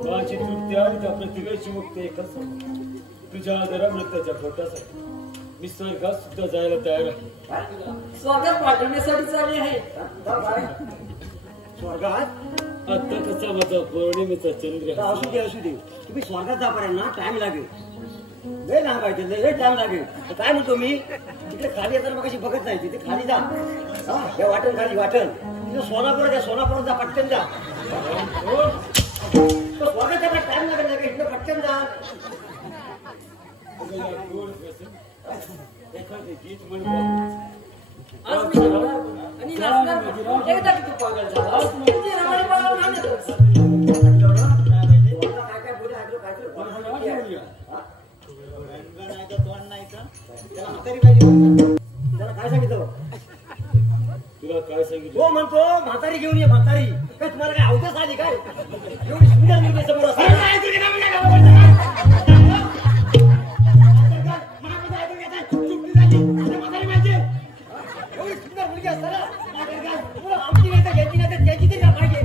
माझी तृप्ती आणि त्या प्रतिभेची मुक्ती एकच. तुझ्या आदरामृताच्या पोटासाठी मी स्वर्गात सुद्धा जायला तयार आहे. स्वागत पाठवण्यासाठी चालले आहे. स्वर्गात आता कसा माझा पौर्णिमेचा चंद्र असू दे असू दे. तुम्ही स्वर्गात जापर्यंत ना टाइम लागेल. लय लांब आहे लय टाइम लागेल. तर काय म्हणतो मी तिकडे खाली येताना मग कशी बघत नाही. तिथे खाली जा. हा या वाटण खाली वाटण तिथे सोनापूर द्या. सोनापूर जा पटकन जा. स्वर्गात जायला टाइम लागेल नाही इकडे पटकन जा. एखादे गीत म्हणतात. आज मी जाणार आणि नाचणार. एकदा की तू पागल झाला तुझी रावणी पाळावं नाही देतोस. काय काय बोले ऐकलं काय रंग नाही का तोंड नाही का त्याला म्हातारी पाहिजे. त्याला काय सांगितलं. तुला काय सांगितलं? तो म्हणतो म्हातारी घेऊन ये. म्हातारी काय तुम्हाला काय अवकाश आली काय. एवढी सुंदर मुलगी समोर असते. एवढी सुंदर मुलगी असताना आमची नाही तर घ्यायची नाही तर त्याची तरी पाहिजे.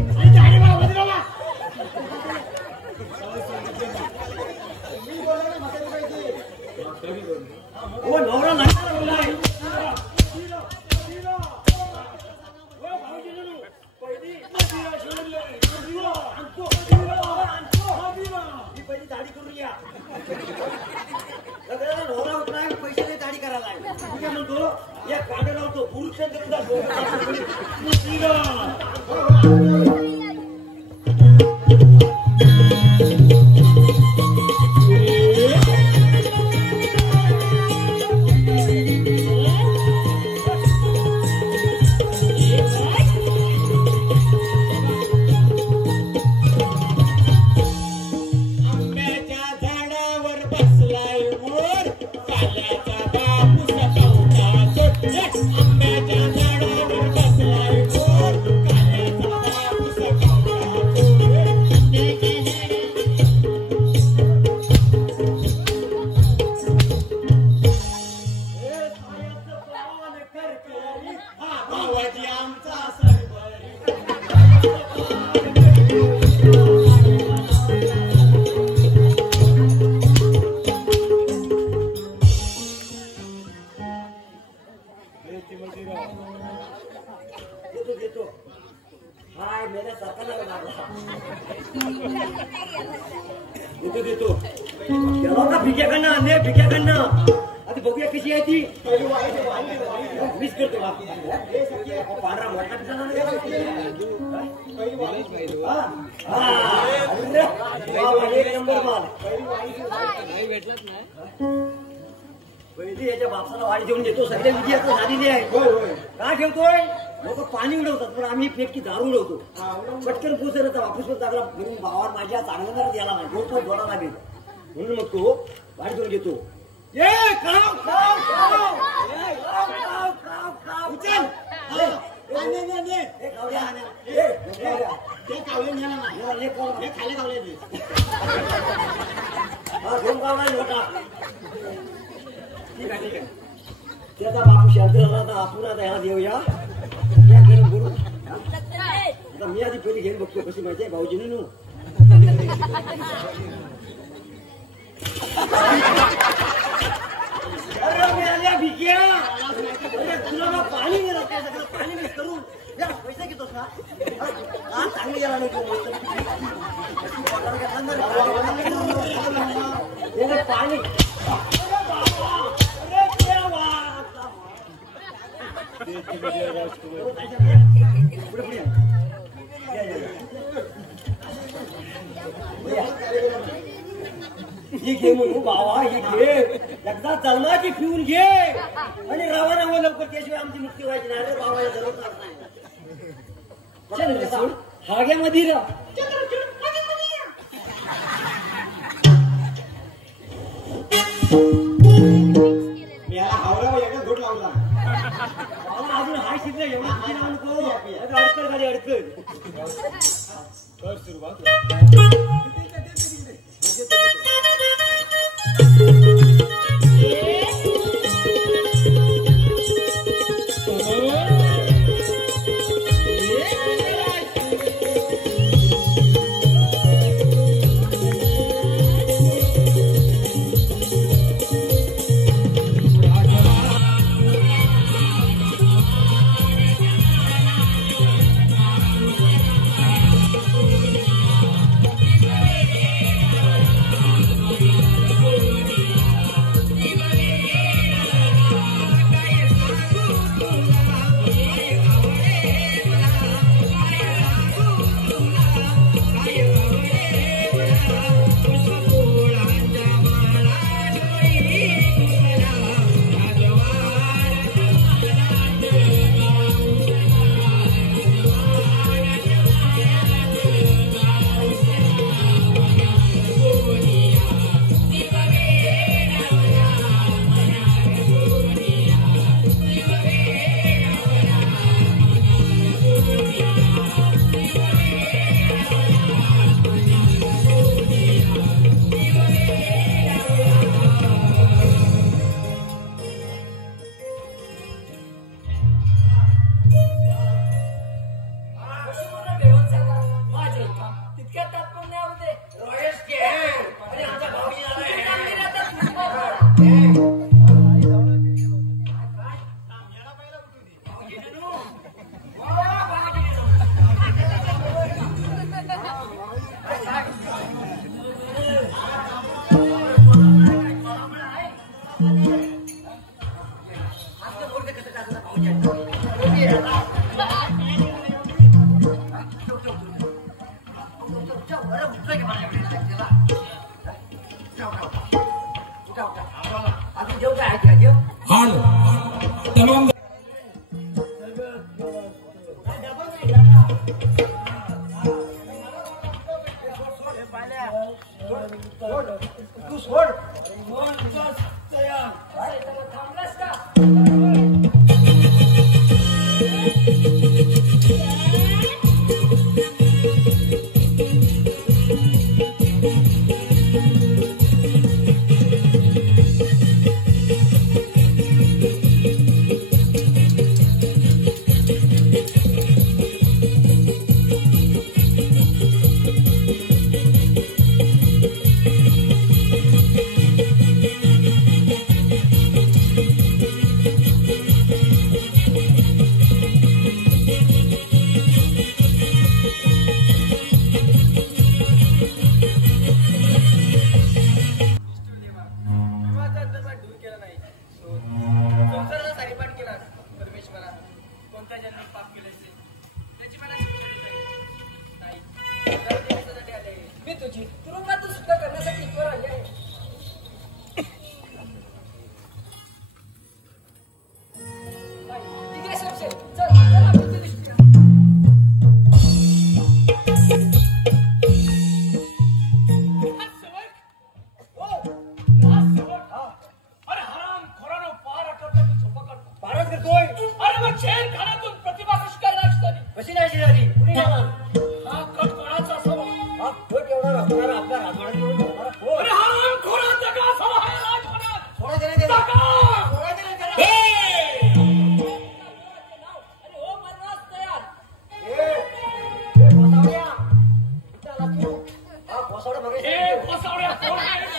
हो नवरा लागणार मुलगा आहे. पहिली दाढी करून या. नवरा उठलाय पैसे नाही दाढी करायला. काय म्हणतो या कांडे लावतो पुरुषांकडे जातो. आंब्याच्या झाडावर बसलाय भावाजी आमचा सरवर देतो हाय मेल्या सरकारला देतो तेव्हा का भिक्याकडनं आणले भिक्याकडनं आता बघूया कशी आहे ती मिस करतो पांढरा मोठा एक नंबर माल पहिली याच्या बापसाला वाढी देऊन देतो सगळ्या विधी आता झालेली आहे काय ठेवतोय लोक पाणी उडवतात पण आम्ही फेटकी दारू उडवतो पटकन पोचर वापस पण चांगला म्हणून भावावर माझ्या चांगला द्यायला नाही रोज पण बोला लागेल म्हणून मग तो वाढी देऊन घेतो ये खाव खाव खाव उचल ठीक आहे ठीक आहे त्याचा बापू शांतीला आपण आता ह्याला देऊया करून आता मी आधी पहिली घेऊन बघतो कशी माहिती आहे भाऊजीने अरे भिक्या तुला पाणी गेलं ते सगळं पाणी मिक्स करून पैसे घेतोस ना चांगली गेला नाही पाणी ही घे म्हणून बाबा ही घे एकदा जन्माची पिऊन घे आणि रावा रावा लवकर त्याशिवाय आमची मुक्ती व्हायची नाही रे बाबा जरूर नाही हाग्यामध्ये राह याला हावरा एकच घोट लावला अजून हाय शिकलं एवढं हाय लावून नको अडकल गाडी अडकल कर सुरुवात चल चल आपण ते दिसतोय. अरे हराम खोरानो पारा करता की झोपा करता पारच करतोय अरे मग चेन खाण्यातून प्रतिभा कशी काय लागली कशी नाही झाली कुणी जाणार हा कट कोणाचा असावा हा खोट एवढा असणार आपल्या राजवाड्यात येऊन होणार हो अरे हराम खोराचा का असावा हा राजवाड्यात थोडा देणे त्याला थोडा देणे त्याला अरे हो मरणास तयार. ए बसावड्या चला तू हा बसावड्या बघायचं ए बसावड्या कोण आहेस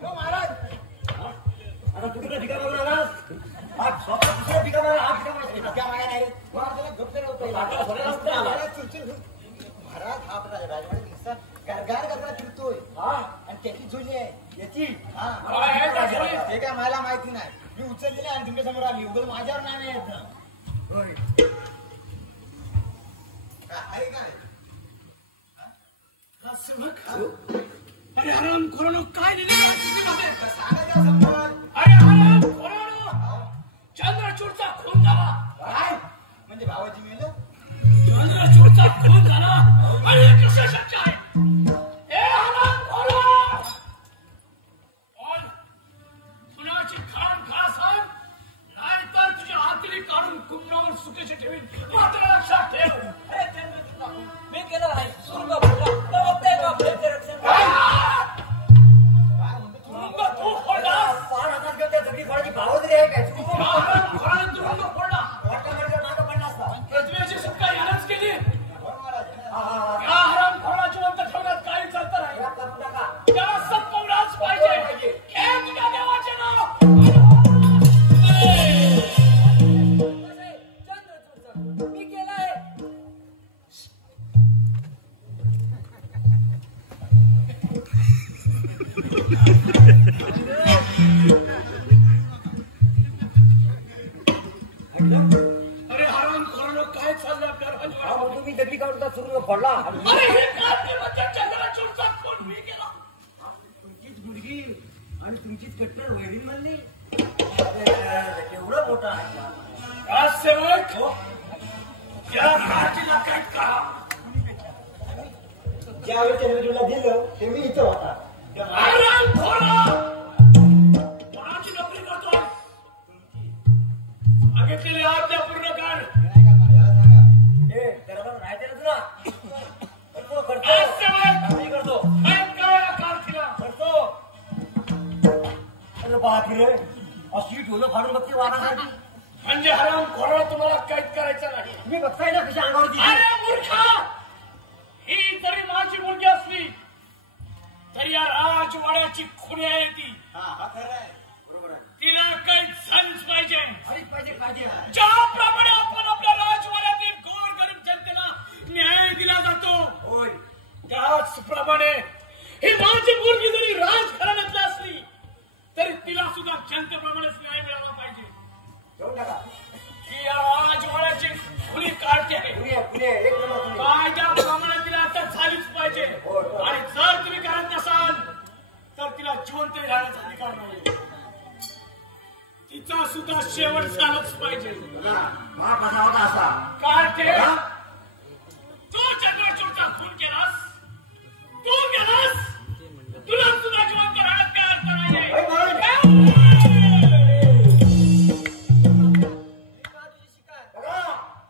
तू महाराज हा आपला राजवाड्यात दिसतात गारगार गरगरा फिरतोय आणि त्याची झोली आहे याची काय आहे त्या झोलीत? ते काय मला माहिती नाही मी उचलली नाही आणि तुमच्या समोर आली उगाच माझ्यावर नाही येत ना. होय आहे काय हा सेवक अरे हराम खोरानो काय लिहिलेलं आहे चिठ्ठीमध्ये? सांगा त्या समोर अरे हराम खोरानो चंद्रचूडचा खून झाला काय म्हणजे भावाजी मेलं चंद्रचूडचा खून झाला आणि हे कसं शक्य आहे ए हराम खोरा बोल सुनाची खाण खा सांग नाहीतर तुझी हातरी काढून कुंपणावर सुकेशी ठेवीन मात्र लक्षात ठेव अरे चंद्रचूड काकू, मी केलं आहे सुरुंग फोडला तर आपल्या गावाचे रक्षण करा. काय म्हणतो तू तुरुंग तू फोडलास पार हातात घेऊन त्या दगडी फळाची भाव तरी आहे काय तू हराम खोराने तुरुंग फोडला वाटतं म्हणजे मागं पडला असता पृथ्वीची सुटका यानंच केली बरं महाराज या हराम खोराला जिवंत ठेवण्यात काही चालत नाही या करू नका त्याला संपवलाच पाहिजे हे तुझ्या देवाचे नाव चंद्रचूडचं मी केलं आहे. अरे हराम खोरानो काय चाललं आपल्या हा राजवाड्यात? मग तुम्ही दगडी काढून सुरू पडला अरे हे कार्ती म्हणजे चंद्रचूडचा खून मी केला तुमचीच मुलगी आणि तुमचीच कट्टर वैरीण म्हणली केवढं मोठं आहे या सेवक या कार्तीला कैद करा ज्यावेळी चंद्रचूडला दिलं ते मी इथं होता हराम खोरा कोणाची नोकरी करतोय सांगितलेली आज्ञा पूर्ण कर याला सांगा ए त्याला पण राहते ना तुला करतो या करतो सेवक मी करतो कैद करा या कार्तीला करतो अरे बापरे अशी ढोलं फाडून बघते वाघासाठी म्हणजे हराम खोराला तुम्हाला कैद करायचं नाही तुम्ही बघताय ना कशी अंगावर दिली अरे मूर्खा ही जरी माझी मुलगी असली तरी या राजवाड्याची खुणी आहे ती हा खरं आहे बरोबर आहे तिला काही झालीच पाहिजे अरे पाहिजे पाहिजे ज्याप्रमाणे आपण आपल्या राजवाड्यातील गोरगरीब जनतेला न्याय दिला जातो होय त्याचप्रमाणे ही माझी मुलगी जरी राजघराण्यातली असली तरी तिला सुद्धा जनतेप्रमाणेच न्याय मिळाला पाहिजे घेऊन टाका ही या राजवाड्याची खुणी काढते आहे पुणे एक नंबर पुणे कायद्याप्रमाणे तिला आता झालीच पाहिजे आणि जर तुम्ही करत नसाल तर तिला जिवंत राहण्याचा अधिकार नाही तिचा सुद्धा शेवट झालाच पाहिजे हा कसा होता असा काय ते तू चंद्रचूडचा खून केलास तू केलास तुला सुद्धा जिवंत राहण्यात काय अर्थ नाहीये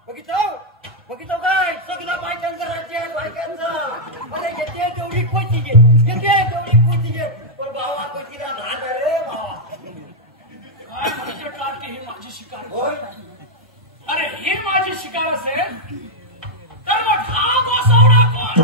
बघितलं काय सगळं बायकांचं राज्य आहे बायकांचं अरे येते तेवढी कोची घे येते तेवढी कोची घे पण भावा कोचीला घाण आहे रे भावा काय म्हणजे कार्टी ही माझी शिकार होय अरे ही माझी शिकार असेल तर मग हा गोसावडा कोण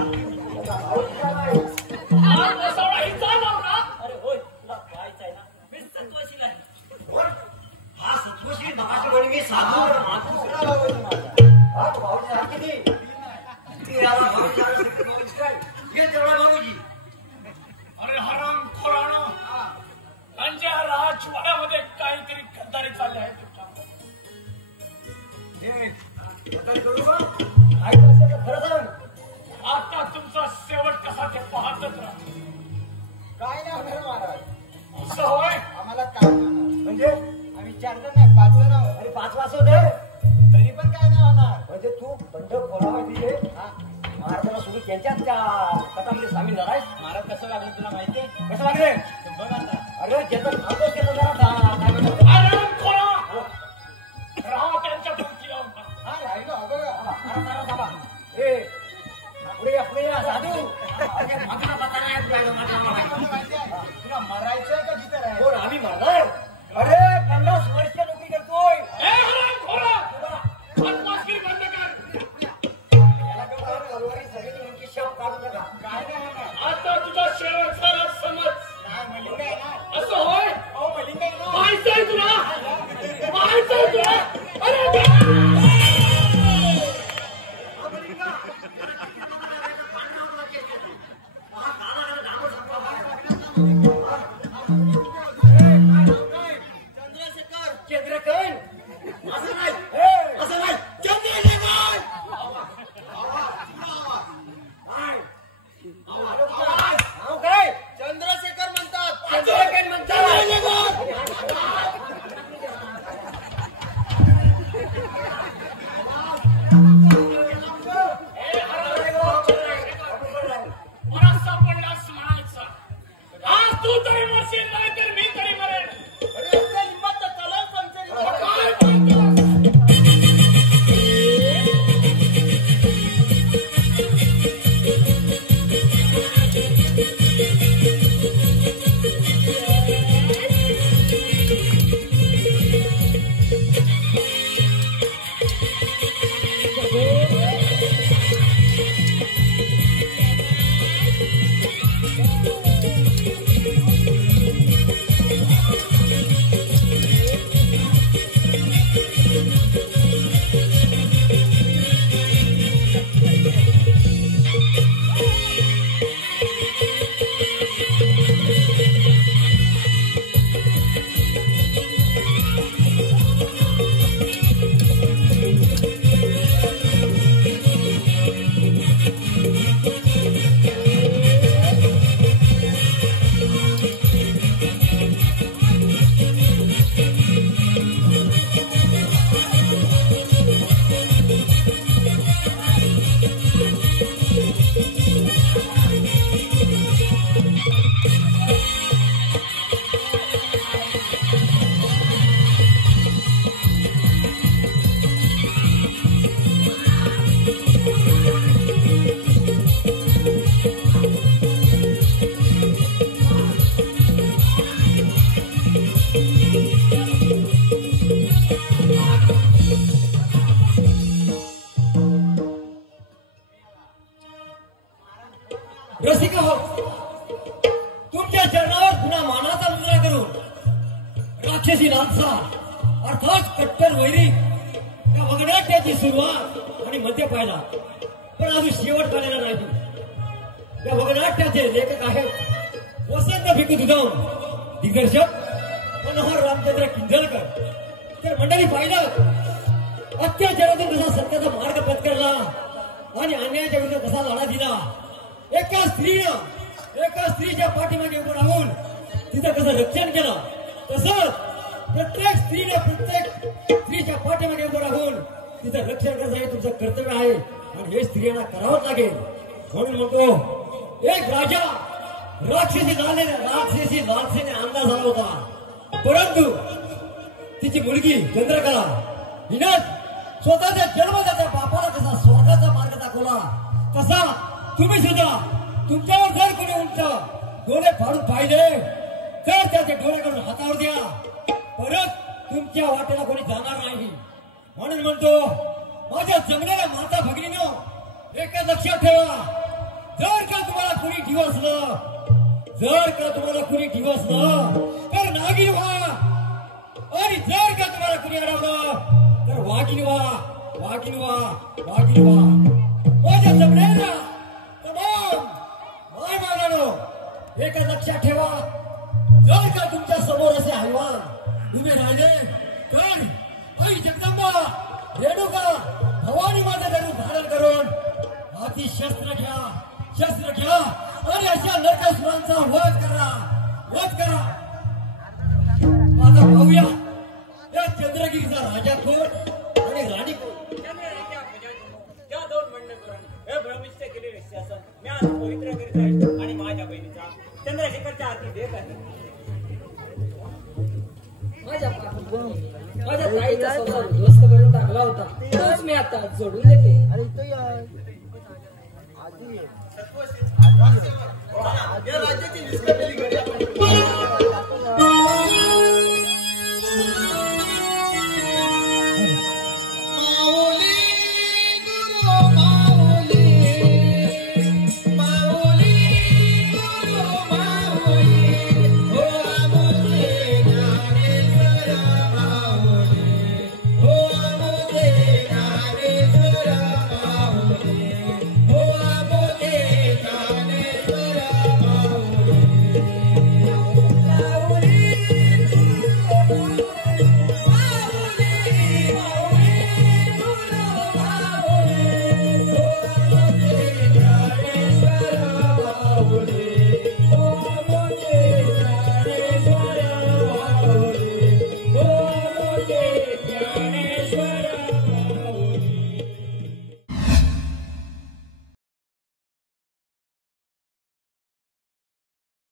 काय करू का ऐकलं असेल तर खरं सांग. आता तुमचा शेवट कसा ते पाहतच राहा. काय नाही होणार महाराज. असं होय. आम्हाला काय नाही होणार. म्हणजे आम्ही 4 जण नाही 5 जण आहोत. अरे 5 वाजता होते तरी पण काय नाही होणार. म्हणजे तू बंधक बोलावा तिथे महाराजांना सोडून त्यांच्याच त्या कथामध्ये सामील झालाय. महाराज कसं वागलं तुला माहितीये? कसं वागले बघ आता. अरे ज्याचं खातोच त्याचं जरा अरे खोला राहा त्यांच्या डोकी लावून पहा. हा राहिलो हो बघा. पुढे या साधू माझा पत्ता नाही तुला माहिती आहे? तुला मरायचंय का जिथं राहायचं? कोण आम्ही मारणार. अरे 50 वर्ष नोकरी करतोय. ए हराम खोला बदमाशगिरी बंद कर. याला तेवढं तलवारी सगळी तुमची शाप काढू नका. काय नाही होणार. आता तुझा शेवटचा राग समज. नाही मलिंगा येणार. असं होय. अहो मलिंगा येणार. माहितीये तुला माहितीये तुला. अरे चंद्रकन असं नाही असं नाही चंद्रशेखर काय चंद्रशेखर म्हणतात. चंद्रकन म्हणतात. मला सापडलास म्हणायचा. आज तू तरी मरशील नाही तर मी तरी मरेन. अरे इतकं हिंमत तर चला पंचरी. काय बोलतोस? रसिक हो तुमच्या चरणावर पुन्हा मानाचा मुजरा करून राक्षसी लालसा अर्थात कट्टर वैरी या वगनाट्याची सुरुवात आणि मध्य पाहिला पण अजून शेवट झालेला नाही. या वगनाट्याचे लेखक आहेत वसंत भिकू दुधाम, दिग्दर्शक मनोहर रामचंद्र किंजळकर. तर मंडळी पाहिलं अत्याचारातून कसा सत्याचा मार्ग पत्करला आणि अन्यायाच्या विरुद्ध कसा लढा दिला. एका स्त्रीच्या पाठीमागे उभं राहून तिचं कसं रक्षण केलं तसंच प्रत्येक स्त्रीच्या पाठीमागे उभं राहून तिचं रक्षण करणं हे तुमचं कर्तव्य आहे आणि हे स्त्रियांना करावंच लागेल. म्हणून म्हणतो एक राजा राक्षसी लालसेने अंदाज झाला होता परंतु तिची मुलगी चंद्रकला हिनं स्वतःच्या जन्मदात्या बापाला कसा स्वर्गाचा मार्ग दाखवला तसा तुम्ही सुद्धा तुमच्यावर जर कोणी उंच डोळे फाडून पाहिले तर त्याचे डोळे काढून हातावर द्या. परत तुमच्या वाटेला कोणी जाणार नाही. म्हणून म्हणतो माझ्या जमलेल्या माता भगिनीनं एका लक्षात ठेवा जर का तुम्हाला कुणी डिवसलं तर नागिन व्हा आणि जर का तुम्हाला कुणी अडवलं तर वाघीण व्हा. माझ्या जमलेल्या तमाम माय मानानो एका लक्षात ठेवा जर का तुमच्या समोर असे हैवान उभे राहिले तर आई जगदंबा रेणुका भवानी माझं जरूर धारण करून हाती शस्त्र घ्या आणि अशा नरकासुरांचा वध करा माझा भाऊया या चंद्रगिरीचा राजा कोण आणि राणी कोण त्या दोन म्हणणं करून हे भ्रमिष्ट केलेले शासन मी आज पवित्र करीत आहे आणि माझ्या बहिणीचा चंद्रशेखरच्या आरती देत आहे. माझ्या ताईचा संसार उद्ध्वस्त करून टाकला होता तोच मी आता जोडून देते. या राज्याची विस्कटलेली घडी आपण